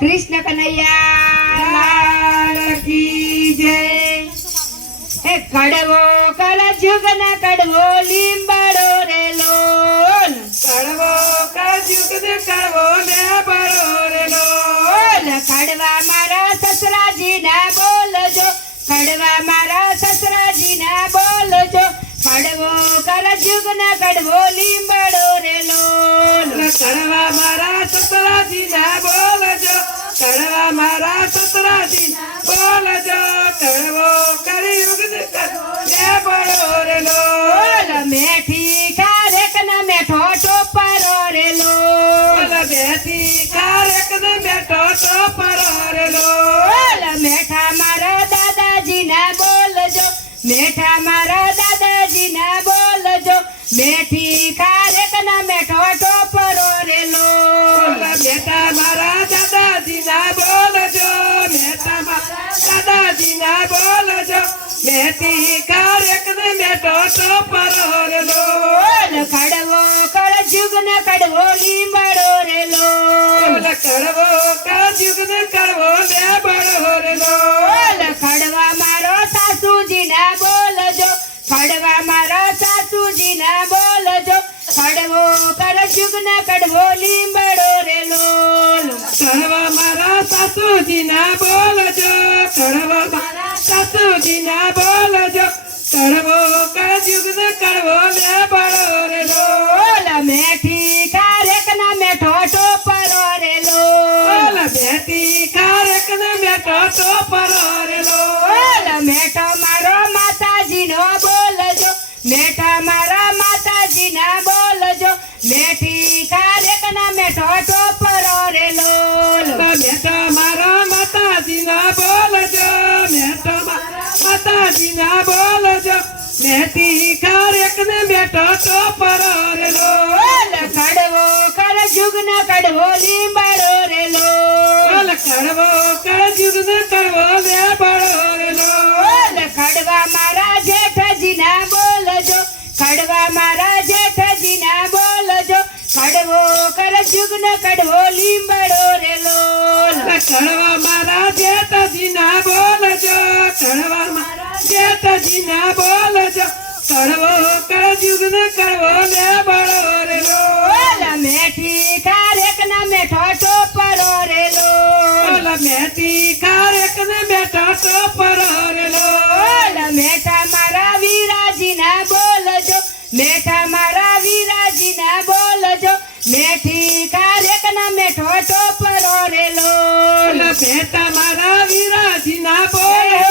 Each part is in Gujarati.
કૃષ્ણ કનૈયા લાલ કી જય. એ કડવો કળજુગ ના કડવો લીંબડો રે લોલ, કડવો કળજુગ ને કડવો લીંબડો રે લોલ. કડવા મારા સસરાજી ના બોલજો, કડવા મારા સસરાજી ના બોલજો. કડવો કળજુગ ના કડવો લીંબડો રે લોલ. કડવા મારા સસરાજી ના બોલજો, કડવા મારા સસરાજી ના બોલજો. કડવો કળિયુગ ને કડવો લીંબડો રે લોલ. મેઠી ખારેક ના મેઠો ટોપરો રે લોલ, બેઠી ખારેક ને મેઠો ટોપરો રે લોલ. મેઠા મારા દાદાજી ના બોલજો, મેઠા મારા દાદાજી ના બોલજો. મેઠી ખારેક ના મેઠો ટોપરો રે લોલ. બેટા મારા દાદાજી ના બોલજો, બેટા મારા દાદાજી ના બોલજો. મેઠી ખારેક ને મેઠો ટોપરો રે લોલ. કડવો કળજુગ ને કડવો લીંબડો રે લોલ, કડવો કળજુગ ને કડવો લીંબડો રે લોલ. કડવા મારો સાસુજી ના બોલજો, કડવા મારો સાસુજી ના બોલજો. કડવો કળજુગ ના કડવો લીંબડો રે લોલ. કડવા મારા સાસુજી ના બોલજો, કડવા મારા સાસુજી ના બોલજો. કડવો કળજુગ ને કડવો લીંબડો રે લોલ. મેઠી ખારેક ના મેઠો ટોપરો રે લોલ, બેઠી ખારેક ને મેઠો ટોપરો રે લોલ. મેઠો મારો માતાજી નો બોલજો, મેઠા મારા માતાજી ના બોલજો. મેઠી ખારેક ના મેઠો ટોપરો રે લોલ. બેટા મારા માતાજી ના બોલજો, બેટા મારા માતાજી ના બોલજો. મેઠી ખારેક ને મેઠો ટોપરો રે લોલ. કડવો કળજુગ ના કડવો લીંબડો રે લોલ, કડવો કળજુગ ને કડવો લીંબડો રે લોલ. કડવા મારા જેઠજી ના બોલજો, કડવા મારા જેઠજી ના બોલજો. કડવો કળજુગ ને કડવો લીંબડો રે લોલ. કડવા મારા જેઠજી ના બોલજો, કડવા મારા જેઠજી ના બોલજો. કડવો કળજુગ ને કડવો લીંબડો રે લોલ. મેઠી ખારેક ના મેઠો ટોપરો રે લોલ, મેઠી ખારેક ને મેઠો ટોપરો રે લોલ. મેઠા મારા વીરાજી ના બોલજો, મેઠા મારા વીરાજી ના બોલજો. મેઠી ખારેક ના મેઠો ટોપરો રે લોલ. બેટા મારા વીરાજી ના બોલજો,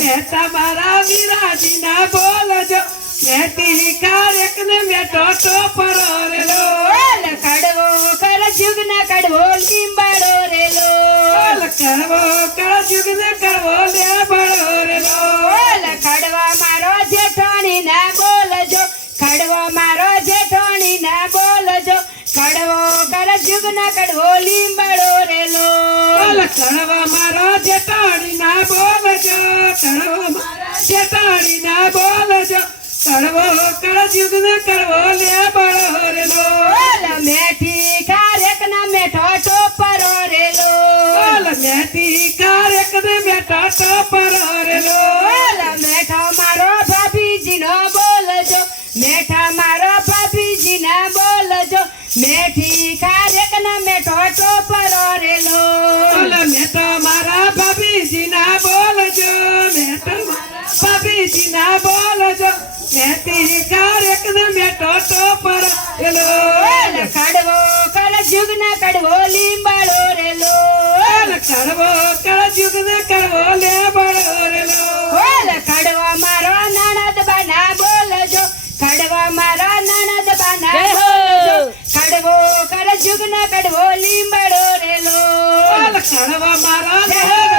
બેટા મારા વીરાજી ના બોલજો. મેઠી ખારેક ને મેઠો ટોપરો રે લોલ. કડવો કળજુગ ના કડવો લીંબડો રે લોલ, કડવો કળજુગ ને કડવો લીંબડો રે લોલ. કડવા મારો જેઠાણી ના બોલજો, કડવો મારો જેઠાણી ના બોલજો. કડવો કળજુગ ના કડવો લીંબડો રે લોલ. કડવા મારો જેઠાણી ના બોલજો, કડવો મારા જેઠાણી ના બોલજો. કડવો કળજુગ ને કડવો લીંબડો રે લોલ. મેઠી ખારેક ના મેઠો ટોપરો રે લોલ, મેઠી ખારેક ને મેઠો ટોપરો રે લોલ. મેઠો મારો ભાભીજી નો બોલજો, મેઠા મારો ભાભીજી ના બોલજો. મેઠી ખારેક ના મેઠો ટોપરો રે લોલ. મેઠો મારા ભાભીજી ના બોલજો, મેઠો મારા ભાભીજી ના બોલજો. મેઠી ખારેક ને મેઠો ટોપરો રે લોલ. કડવો કળજુગ ના કડવો લીંબડો રે લોલ, કડવો કળજુગ ને કડવો લીંબડો રે લોલ. કડવા મારો નણદ બના બોલજો, કડવા મારા નણદ બના બોલજો. કડવો કળજુગ ના કડવો લીંબડો રે લોલ. કડવા મારા નણદ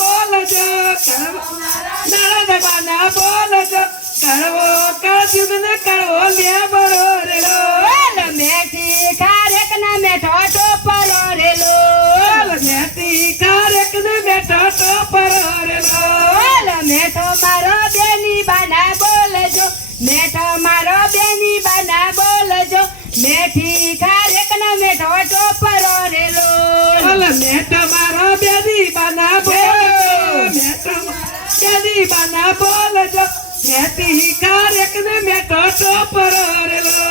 બોલજો, કડવા મારા નણદ બના બોલજો. કડવો કળજુગ ને કડવો લીંબડો રે લોલ. મેઠી ખારેક ના મેઠો ટોપરો રે લોલ, મેઠી ખારેક ને મેઠો ટોપરો રે લોલ. મેઠો મારો બેની બના બોલજો, મેઠો મારો બેની બના બોલજો. મેઠી ખારેક ના મેઠો ટોપરો રે લોલ. બોલો મેઠો મારો બેદી બાના બોલજો મેઠો બેદી બાના બોલજો મેથી કારેક ને મેઠો ટોપરો રેલો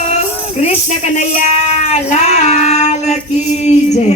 કૃષ્ણ કનૈયા લાલ કી જય.